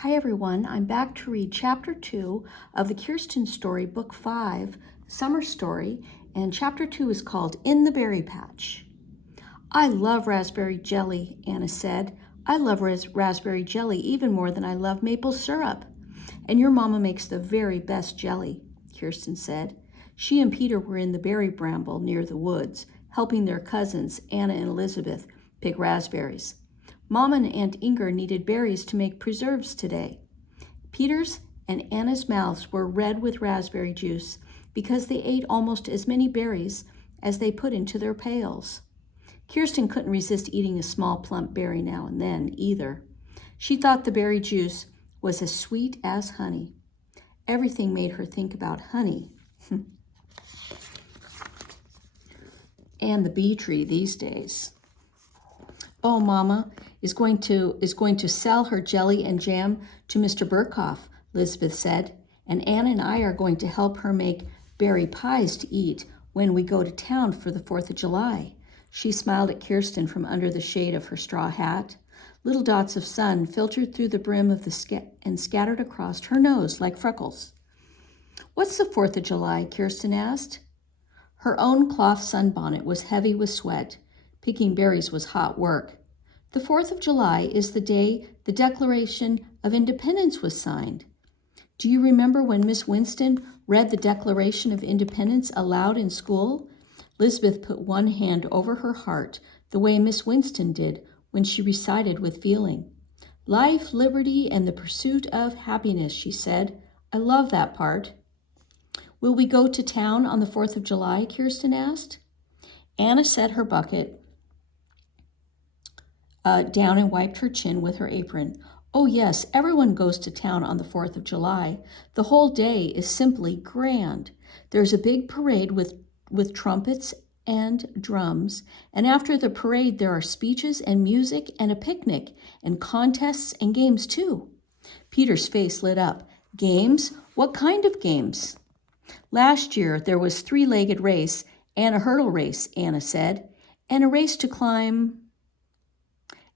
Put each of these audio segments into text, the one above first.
Hi everyone, I'm back to read Chapter 2 of the Kirsten story, Book 5, Summer Story, and Chapter 2 is called In the Berry Patch. I love raspberry jelly, Anna said. I love raspberry jelly even more than I love maple syrup. And your mama makes the very best jelly, Kirsten said. She and Peter were in the berry bramble near the woods, helping their cousins, Anna and Elizabeth, pick raspberries. Mama and Aunt Inger needed berries to make preserves today. Peter's and Anna's mouths were red with raspberry juice because they ate almost as many berries as they put into their pails. Kirsten couldn't resist eating a small plump berry now and then either. She thought the berry juice was as sweet as honey. Everything made her think about honey and the bee tree these days. Oh, Mama is going to sell her jelly and jam to Mr. Burkhoff, Elizabeth said, and Anna and I are going to help her make berry pies to eat when we go to town for the 4th of July. She smiled at Kirsten from under the shade of her straw hat. Little dots of sun filtered through the brim of and scattered across her nose like freckles. What's the 4th of July? Kirsten asked. Her own cloth sunbonnet was heavy with sweat. Picking berries was hot work. The 4th of July is the day the Declaration of Independence was signed. Do you remember when Miss Winston read the Declaration of Independence aloud in school? Elizabeth put one hand over her heart the way Miss Winston did when she recited with feeling. Life, liberty, and the pursuit of happiness, she said. I love that part. Will we go to town on the 4th of July? Kirsten asked. Anna set her bucket down and wiped her chin with her apron. Oh yes, everyone goes to town on the 4th of July. The whole day is simply grand. There's a big parade with trumpets and drums, and after the parade there are speeches and music and a picnic and contests and games too. Peter's face lit up. Games? What kind of games? Last year there was 3-legged race and a hurdle race, Anna said, and a race to climb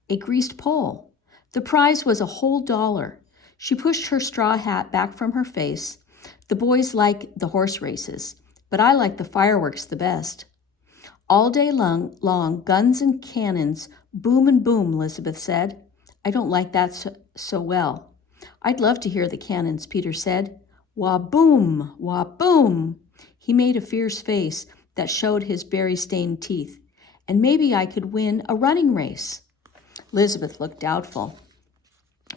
a greased pole. The prize was a whole $1. She pushed her straw hat back from her face. The boys like the horse races, but I like the fireworks the best. All day long, guns and cannons boom and boom, Elizabeth said. I don't like that so well. I'd love to hear the cannons, Peter said. Wah boom, wah boom. He made a fierce face that showed his berry-stained teeth. And maybe I could win a running race. Elizabeth looked doubtful.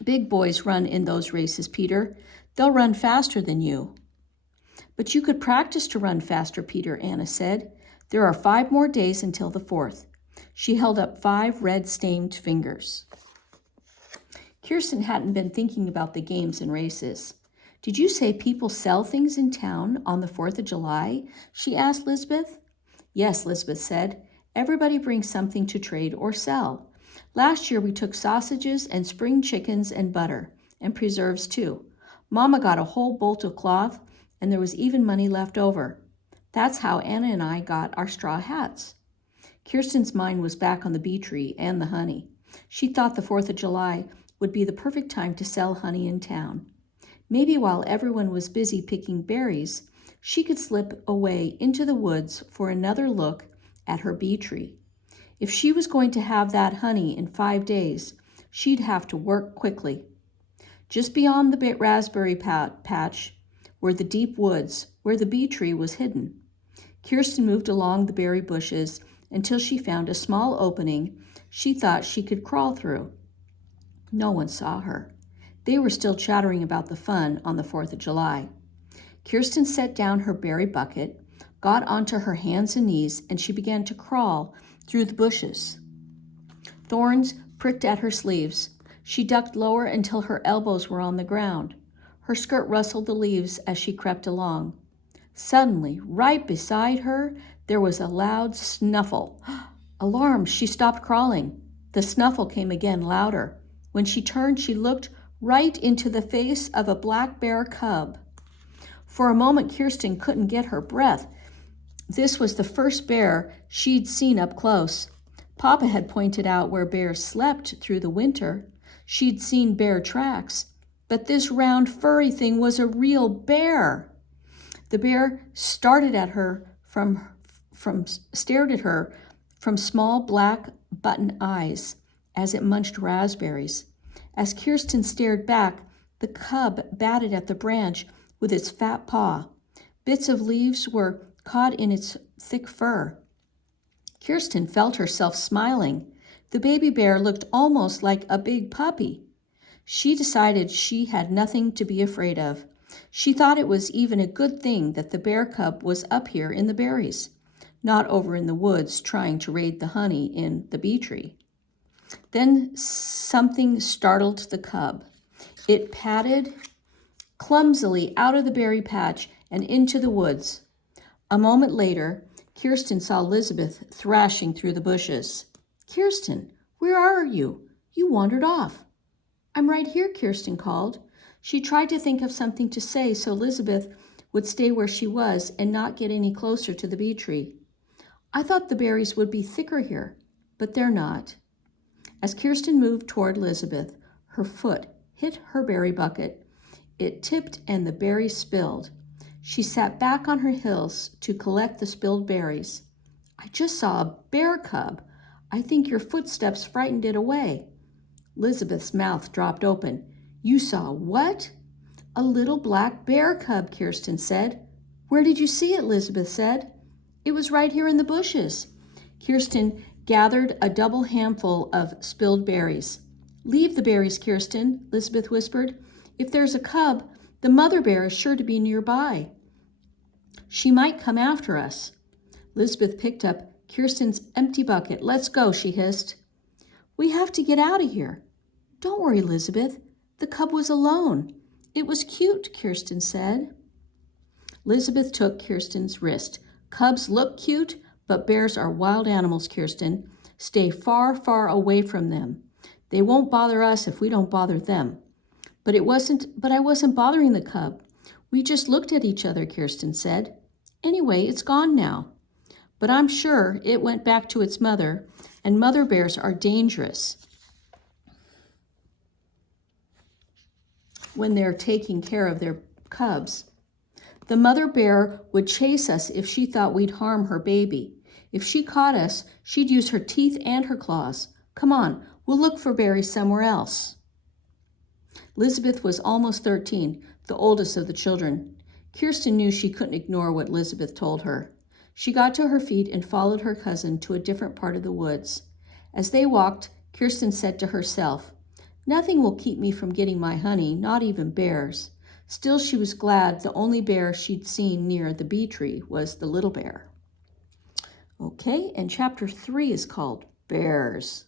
Big boys run in those races, Peter. They'll run faster than you. But you could practice to run faster, Peter, Anna said. There are 5 more days until the 4th. She held up 5 red-stained fingers. Kirsten hadn't been thinking about the games and races. Did you say people sell things in town on the 4th of July? She asked Elizabeth. Yes, Elizabeth said. Everybody brings something to trade or sell. Last year we took sausages and spring chickens and butter, and preserves too. Mama got a whole bolt of cloth, and there was even money left over. That's how Anna and I got our straw hats. Kirsten's mind was back on the bee tree and the honey. She thought the 4th of July would be the perfect time to sell honey in town. Maybe while everyone was busy picking berries, she could slip away into the woods for another look at her bee tree. If she was going to have that honey in 5 days, she'd have to work quickly. Just beyond the raspberry patch were the deep woods where the bee tree was hidden. Kirsten moved along the berry bushes until she found a small opening she thought she could crawl through. No one saw her. They were still chattering about the fun on the 4th of July. Kirsten set down her berry bucket, got onto her hands and knees, and she began to crawl through the bushes. Thorns pricked at her sleeves. She ducked lower until her elbows were on the ground. Her skirt rustled the leaves as she crept along. Suddenly, right beside her, there was a loud snuffle. Alarmed, she stopped crawling. The snuffle came again, louder. When she turned, she looked right into the face of a black bear cub. For a moment, Kirsten couldn't get her breath. This was the first bear she'd seen up close. Papa had pointed out where bears slept through the winter. She'd seen bear tracks, but this round furry thing was a real bear. The bear stared at her from small black button eyes as it munched raspberries. As Kirsten stared back, the cub batted at the branch with its fat paw. Bits of leaves were caught in its thick fur. Kirsten felt herself smiling. The baby bear looked almost like a big puppy. She decided she had nothing to be afraid of. She thought it was even a good thing that the bear cub was up here in the berries, not over in the woods trying to raid the honey in the bee tree. Then something startled the cub. It padded clumsily out of the berry patch and into the woods. A moment later, Kirsten saw Elizabeth thrashing through the bushes. "Kirsten, where are you? You wandered off." "I'm right here," Kirsten called. She tried to think of something to say so Elizabeth would stay where she was and not get any closer to the bee tree. "I thought the berries would be thicker here, but they're not." As Kirsten moved toward Elizabeth, her foot hit her berry bucket. It tipped and the berries spilled. She sat back on her heels to collect the spilled berries. "I just saw a bear cub. I think your footsteps frightened it away." Elizabeth's mouth dropped open. "You saw what?" "A little black bear cub," Kirsten said. "Where did you see it?" Elizabeth said. "It was right here in the bushes." Kirsten gathered a double handful of spilled berries. "Leave the berries, Kirsten," Elizabeth whispered. "If there's a cub, the mother bear is sure to be nearby. She might come after us." Elizabeth picked up Kirsten's empty bucket. "Let's go," she hissed. "We have to get out of here." "Don't worry, Elizabeth. The cub was alone. It was cute," Kirsten said. Elizabeth took Kirsten's wrist. "Cubs look cute, but bears are wild animals, Kirsten. Stay far, far away from them. They won't bother us if we don't bother them." But I wasn't bothering the cub. "We just looked at each other," Kirsten said. "Anyway, it's gone now. But I'm sure it went back to its mother, and mother bears are dangerous when they're taking care of their cubs. The mother bear would chase us if she thought we'd harm her baby. If she caught us, she'd use her teeth and her claws. Come on, we'll look for berries somewhere else." Elizabeth was almost 13, the oldest of the children. Kirsten knew she couldn't ignore what Elizabeth told her. She got to her feet and followed her cousin to a different part of the woods. As they walked, Kirsten said to herself, "Nothing will keep me from getting my honey, not even bears." Still, she was glad the only bear she'd seen near the bee tree was the little bear. Okay, and chapter 3 is called Bears.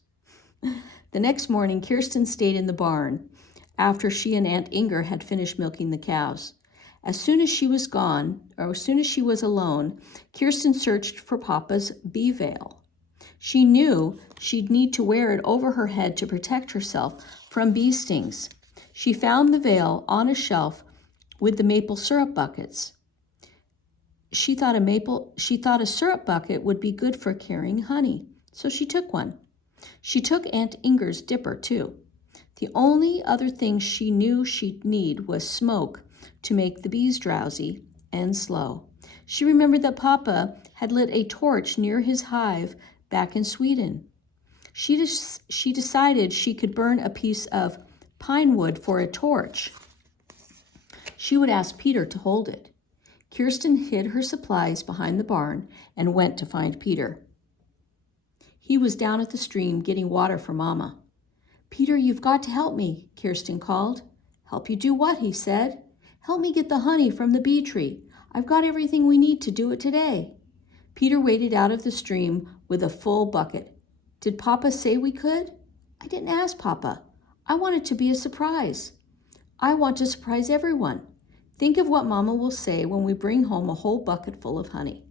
The next morning, Kirsten stayed in the barn after she and Aunt Inger had finished milking the cows. As soon as she was alone, Kirsten searched for Papa's bee veil. She knew she'd need to wear it over her head to protect herself from bee stings. She found the veil on a shelf with the maple syrup buckets. She thought a syrup bucket would be good for carrying honey, so she took one. She took Aunt Inger's dipper, too. The only other thing she knew she'd need was smoke to make the bees drowsy and slow. She remembered that Papa had lit a torch near his hive back in Sweden. She decided she could burn a piece of pine wood for a torch. She would ask Peter to hold it. Kirsten hid her supplies behind the barn and went to find Peter. He was down at the stream getting water for Mama. "Peter, you've got to help me," Kirsten called. "Help you do what?" he said. "Help me get the honey from the bee tree. I've got everything we need to do it today." Peter waded out of the stream with a full bucket. "Did Papa say we could?" "I didn't ask Papa. I want it to be a surprise. I want to surprise everyone. Think of what Mama will say when we bring home a whole bucket full of honey."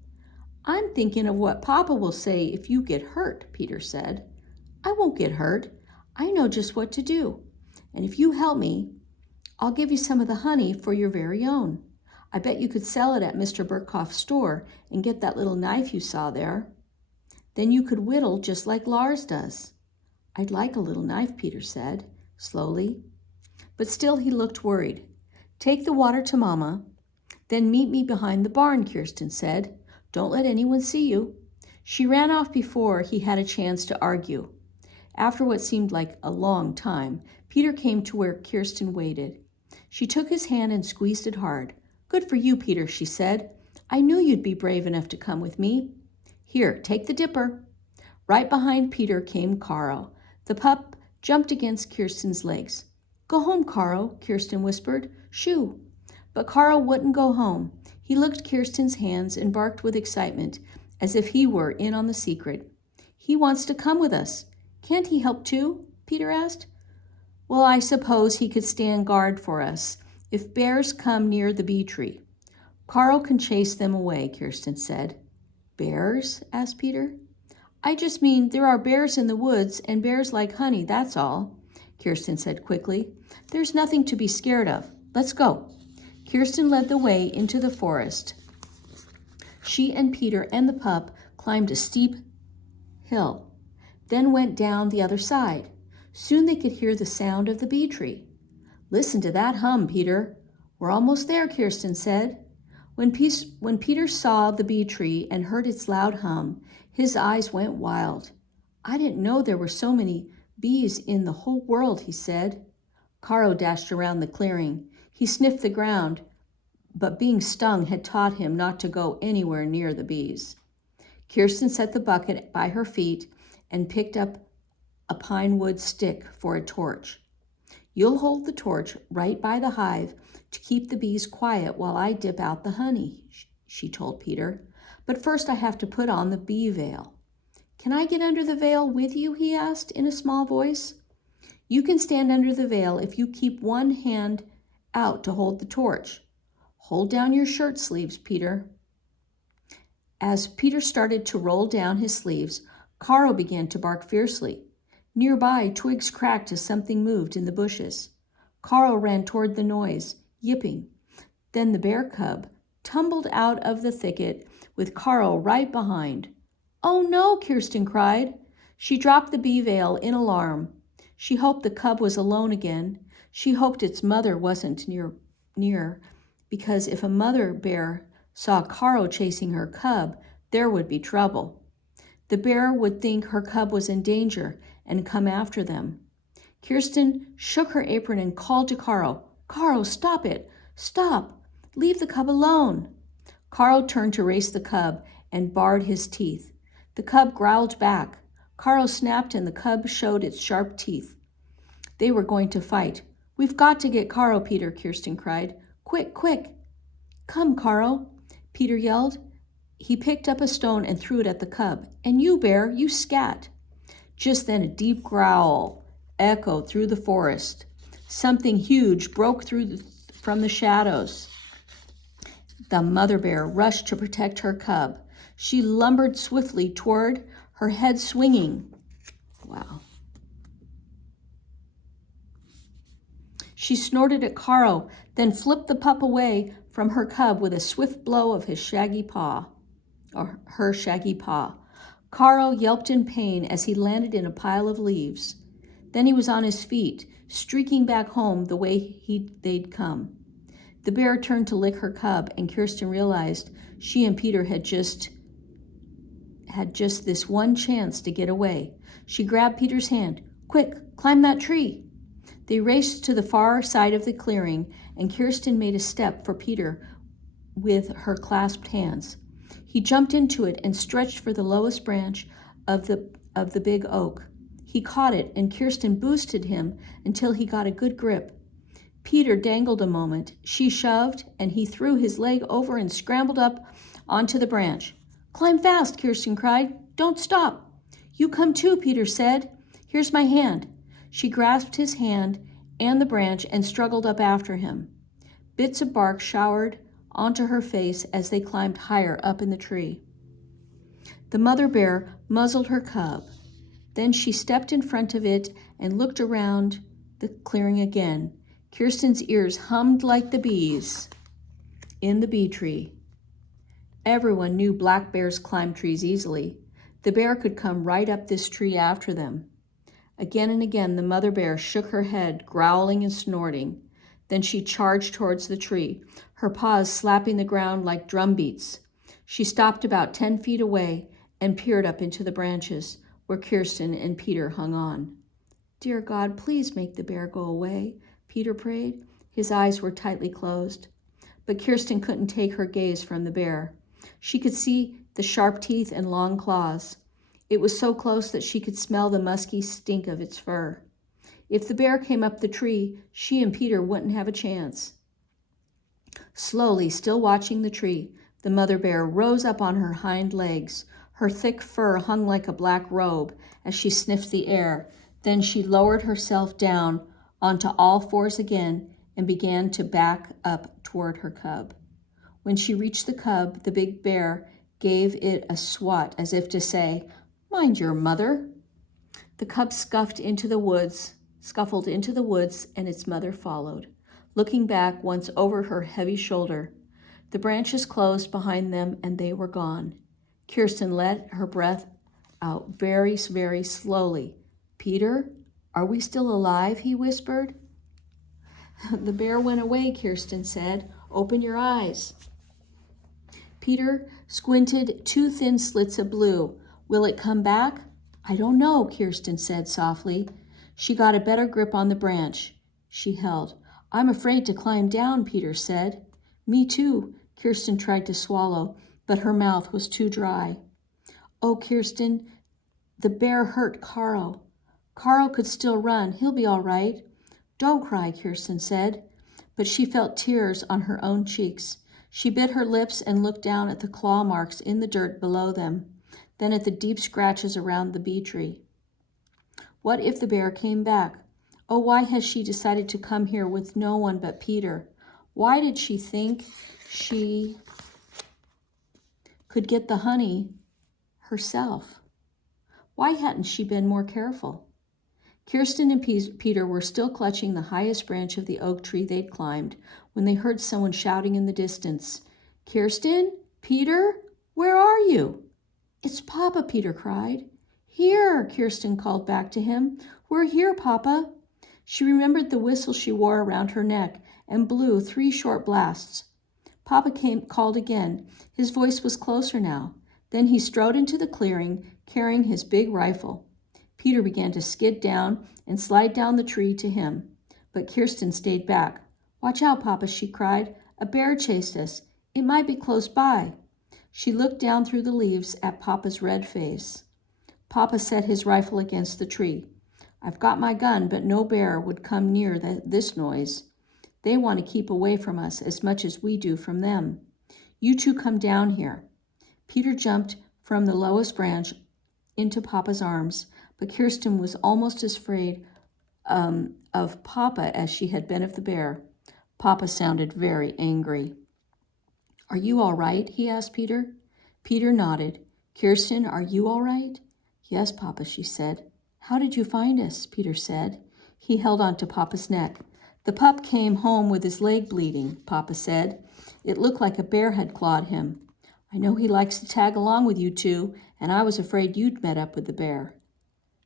"I'm thinking of what Papa will say if you get hurt," Peter said. "I won't get hurt. I know just what to do. And if you help me, I'll give you some of the honey for your very own. I bet you could sell it at Mr. Burkhoff's store and get that little knife you saw there. Then you could whittle just like Lars does." "I'd like a little knife," Peter said, slowly. But still he looked worried. "Take the water to Mama, then meet me behind the barn," Kirsten said. "Don't let anyone see you." She ran off before he had a chance to argue. After what seemed like a long time, Peter came to where Kirsten waited. She took his hand and squeezed it hard. "Good for you, Peter," she said. "I knew you'd be brave enough to come with me. Here, take the dipper." Right behind Peter came Carl. The pup jumped against Kirsten's legs. "Go home, Carl," Kirsten whispered. "Shoo." But Carl wouldn't go home. He licked Kirsten's hands and barked with excitement, as if he were in on the secret. "He wants to come with us. Can't he help too?" Peter asked. "Well, I suppose he could stand guard for us if bears come near the bee tree." "Carl can chase them away," Kirsten said. "Bears?" asked Peter. "I just mean there are bears in the woods, and bears like honey, that's all," Kirsten said quickly. "There's nothing to be scared of. Let's go." Kirsten led the way into the forest. She and Peter and the pup climbed a steep hill, then went down the other side. Soon they could hear the sound of the bee tree. "Listen to that hum, Peter." "We're almost there," Kirsten said. When Peter saw the bee tree and heard its loud hum, his eyes went wild. "I didn't know there were so many bees in the whole world," he said. Caro dashed around the clearing. He sniffed the ground, but being stung had taught him not to go anywhere near the bees. Kirsten set the bucket by her feet and picked up a pine wood stick for a torch. "You'll hold the torch right by the hive to keep the bees quiet while I dip out the honey," she told Peter. "But first I have to put on the bee veil." "Can I get under the veil with you?" he asked in a small voice. "You can stand under the veil if you keep one hand out to hold the torch. Hold down your shirt sleeves, Peter." As Peter started to roll down his sleeves, Caro began to bark fiercely. Nearby, twigs cracked as something moved in the bushes. Caro ran toward the noise, yipping. Then the bear cub tumbled out of the thicket with Caro right behind. "Oh no!" Kirsten cried. She dropped the bee veil in alarm. She hoped the cub was alone again. She hoped its mother wasn't near, because if a mother bear saw Caro chasing her cub, there would be trouble. The bear would think her cub was in danger and come after them. Kirsten shook her apron and called to Caro. "Caro, stop it! Stop! Leave the cub alone!" Caro turned to race the cub and bared his teeth. The cub growled back. Caro snapped and the cub showed its sharp teeth. They were going to fight. "We've got to get Caro, Peter," Kirsten cried. "Quick, quick!" "Come, Caro," Peter yelled. He picked up a stone and threw it at the cub. "And you, bear, you scat." Just then a deep growl echoed through the forest. Something huge broke through from the shadows. The mother bear rushed to protect her cub. She lumbered swiftly toward, her head swinging. Wow. She snorted at Caro, then flipped the pup away from her cub with a swift blow of his shaggy paw, or her shaggy paw. Caro yelped in pain as he landed in a pile of leaves. Then he was on his feet, streaking back home the way they'd come. The bear turned to lick her cub, and Kirsten realized she and Peter had just this one chance to get away. She grabbed Peter's hand. "Quick, climb that tree." They raced to the far side of the clearing, and Kirsten made a step for Peter with her clasped hands. He jumped into it and stretched for the lowest branch of the big oak. He caught it, and Kirsten boosted him until he got a good grip. Peter dangled a moment. She shoved, and he threw his leg over and scrambled up onto the branch. "Climb fast," Kirsten cried. "Don't stop." "You come too," Peter said. "Here's my hand." She grasped his hand and the branch and struggled up after him. Bits of bark showered onto her face as they climbed higher up in the tree. The mother bear muzzled her cub. Then she stepped in front of it and looked around the clearing again. Kirsten's ears hummed like the bees in the bee tree. Everyone knew black bears climb trees easily. The bear could come right up this tree after them. Again and again the mother bear shook her head, growling and snorting. Then she charged towards the tree, her paws slapping the ground like drum beats. She stopped about 10 feet away and peered up into the branches where Kirsten and Peter hung on. "Dear God, please make the bear go away," Peter prayed. His eyes were tightly closed. But Kirsten couldn't take her gaze from the bear. She could see the sharp teeth and long claws. It was so close that she could smell the musky stink of its fur. If the bear came up the tree, she and Peter wouldn't have a chance. Slowly, still watching the tree, the mother bear rose up on her hind legs. Her thick fur hung like a black robe as she sniffed the air. Then she lowered herself down onto all fours again and began to back up toward her cub. When she reached the cub, the big bear gave it a swat as if to say, "Mind your mother." The cub scuffled into the woods, and its mother followed, looking back once over her heavy shoulder. The branches closed behind them and they were gone. Kirsten let her breath out very, very slowly. "Peter, are we still alive?" he whispered. "The bear went away," Kirsten said. "Open your eyes." Peter squinted 2 thin slits of blue. "Will it come back?" "I don't know," Kirsten said softly. She got a better grip on the branch she held. "I'm afraid to climb down," Peter said. "Me too," Kirsten tried to swallow, but her mouth was too dry. "Oh, Kirsten, the bear hurt Carl. Carl could still run. He'll be all right." "Don't cry," Kirsten said, but she felt tears on her own cheeks. She bit her lips and looked down at the claw marks in the dirt below them, then at the deep scratches around the bee tree. What if the bear came back? Oh, why had she decided to come here with no one but Peter? Why did she think she could get the honey herself? Why hadn't she been more careful? Kirsten and Peter were still clutching the highest branch of the oak tree they'd climbed when they heard someone shouting in the distance. "Kirsten? Peter? Where are you?" "It's Papa," Peter cried. "Here," Kirsten called back to him. "We're here, Papa." She remembered the whistle she wore around her neck and blew 3 short blasts. Papa called again. His voice was closer now. Then he strode into the clearing, carrying his big rifle. Peter began to skid down and slide down the tree to him, but Kirsten stayed back. "Watch out, Papa," she cried. "A bear chased us. It might be close by." She looked down through the leaves at Papa's red face. Papa set his rifle against the tree. "I've got my gun, but no bear would come near this noise. They want to keep away from us as much as we do from them. You two come down here." Peter jumped from the lowest branch into Papa's arms, but Kirsten was almost as afraid of Papa as she had been of the bear. Papa sounded very angry. "Are you all right?" he asked Peter. Peter nodded. "Kirsten, are you all right?" "Yes, Papa," she said. "How did you find us?" Peter said. He held on to Papa's neck. "The pup came home with his leg bleeding," Papa said. "It looked like a bear had clawed him. I know he likes to tag along with you two, and I was afraid you'd met up with the bear.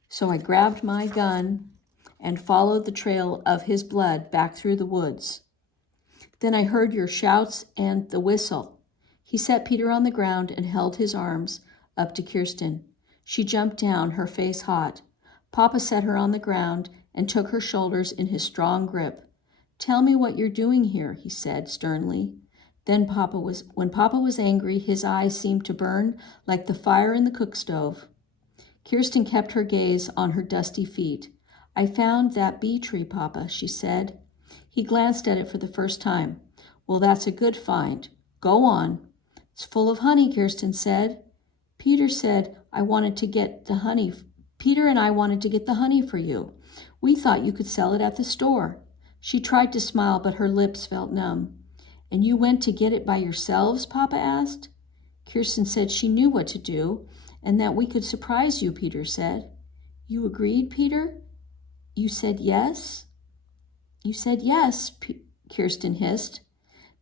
So I grabbed my gun and followed the trail of his blood back through the woods. Then I heard your shouts and the whistle." He set Peter on the ground and held his arms up to Kirsten. She jumped down, her face hot. Papa set her on the ground and took her shoulders in his strong grip. "Tell me what you're doing here," he said sternly. When Papa was angry, his eyes seemed to burn like the fire in the cook stove. Kirsten kept her gaze on her dusty feet. "I found that bee tree, Papa," she said. He glanced at it for the first time. "Well, that's a good find. Go on." "It's full of honey," Kirsten said. Peter and I wanted to get the honey for you. We thought you could sell it at the store." She tried to smile, but her lips felt numb. "And you went to get it by yourselves?" Papa asked. Kirsten said she knew what to do and that we could surprise you, Peter said. "You agreed, Peter? You said yes?" "You said yes," Kirsten hissed.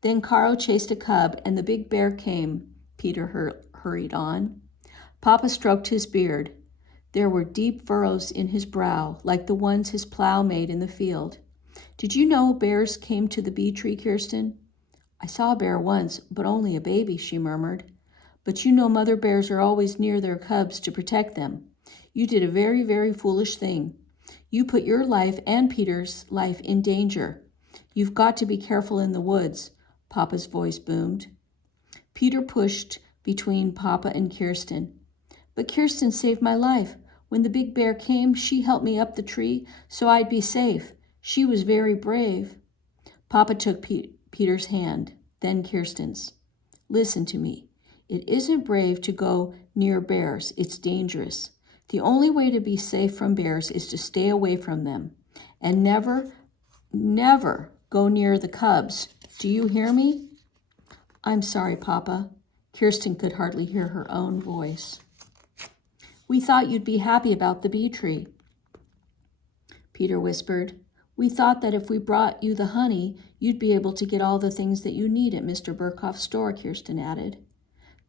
"Then Carl chased a cub and the big bear came," Peter hurried on. Papa stroked his beard. There were deep furrows in his brow, like the ones his plow made in the field. Did you know bears came to the bee tree, Kirsten? I saw a bear once, but only a baby, she murmured. But you know mother bears are always near their cubs to protect them. You did a very, very foolish thing. You put your life and Peter's life in danger. You've got to be careful in the woods, Papa's voice boomed. Peter pushed between Papa and Kirsten. But Kirsten saved my life. When the big bear came, she helped me up the tree so I'd be safe. She was very brave. Papa took Peter's hand, then Kirsten's. Listen to me. It isn't brave to go near bears. It's dangerous. The only way to be safe from bears is to stay away from them. And never, never go near the cubs. Do you hear me? I'm sorry, Papa. Kirsten could hardly hear her own voice. We thought you'd be happy about the bee tree, Peter whispered. We thought that if we brought you the honey, you'd be able to get all the things that you need at Mr. Burkhoff's store, Kirsten added.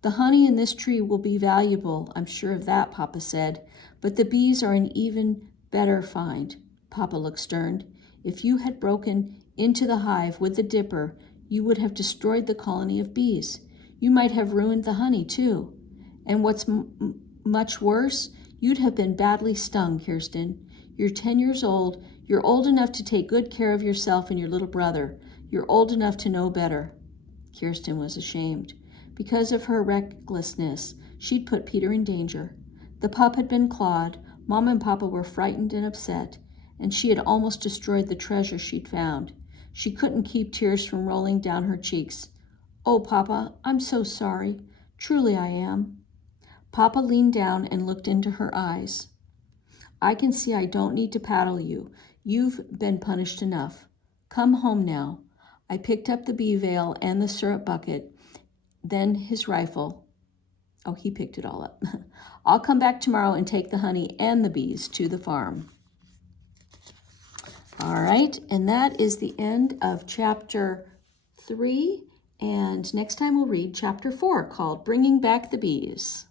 The honey in this tree will be valuable, I'm sure of that, Papa said, but the bees are an even better find. Papa looked stern. If you had broken into the hive with the dipper, you would have destroyed the colony of bees. You might have ruined the honey, too. And what's much worse, you'd have been badly stung, Kirsten. You're 10 years old. You're old enough to take good care of yourself and your little brother. You're old enough to know better. Kirsten was ashamed. Because of her recklessness, she'd put Peter in danger. The pup had been clawed. Mom and Papa were frightened and upset, and she had almost destroyed the treasure she'd found. She couldn't keep tears from rolling down her cheeks. Oh, Papa, I'm so sorry. Truly I am. Papa leaned down and looked into her eyes. I can see I don't need to paddle you. You've been punished enough. Come home now. I picked up the bee veil and the syrup bucket, then his rifle. Oh, he picked it all up. I'll come back tomorrow and take the honey and the bees to the farm. All right, and that is the end of chapter 3. And next time we'll read chapter 4 called Bringing Back the Bees.